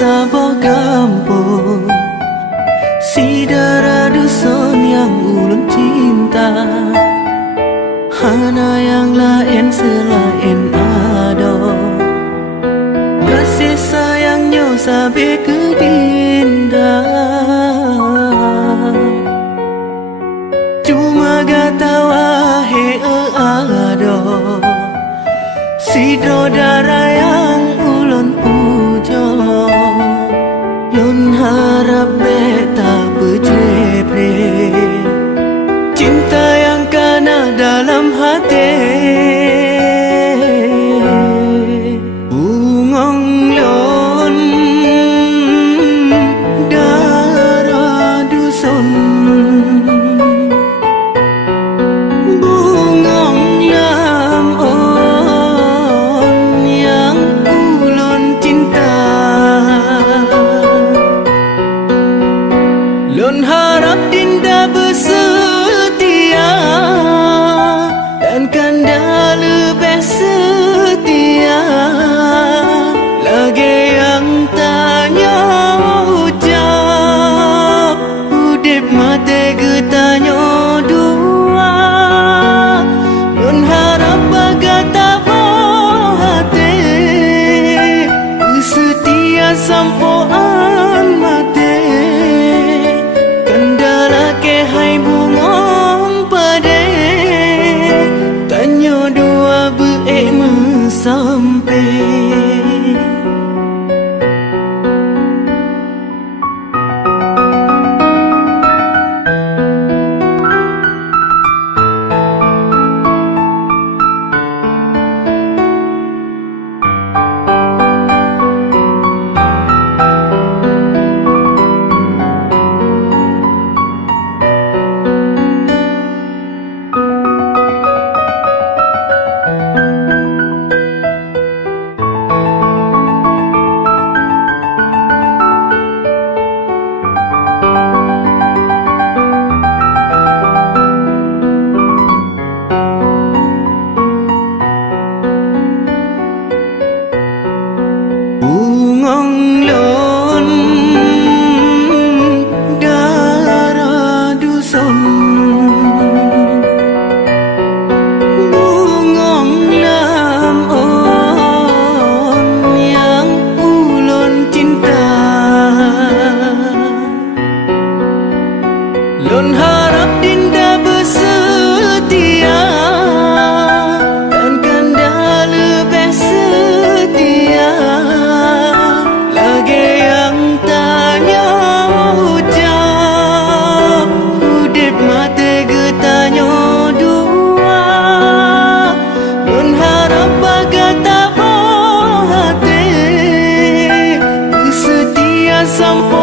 sabah kampung, si darah dusun yang ulun cinta. Hana yang lain selain ado, kasih sayangnya sampai ke dinda. Cuma gata wahe ado, si darah yang ulun puja. Lun harap beta berjebre, cinta yang kana dalam hati. Bungong lon darah dusun, bungong lam on yang ulun cinta. Lun harap dinda bersetia dan kanda lebih setia. Lagi yang tanya ucap, udip mati getanya dua. Lun harap bagata hati, setia sampoan mati. Kendala ke hai bungong pade, tanya dua beek sampai. Bungong lon darah dusun, bungong lam on yang ulun cinta. Lun harap dinda bersetia dan kanda lebih setia. Lagi yang tanya ucap, udip mati getanya dua. Lun harap bagata hati, setia sampai.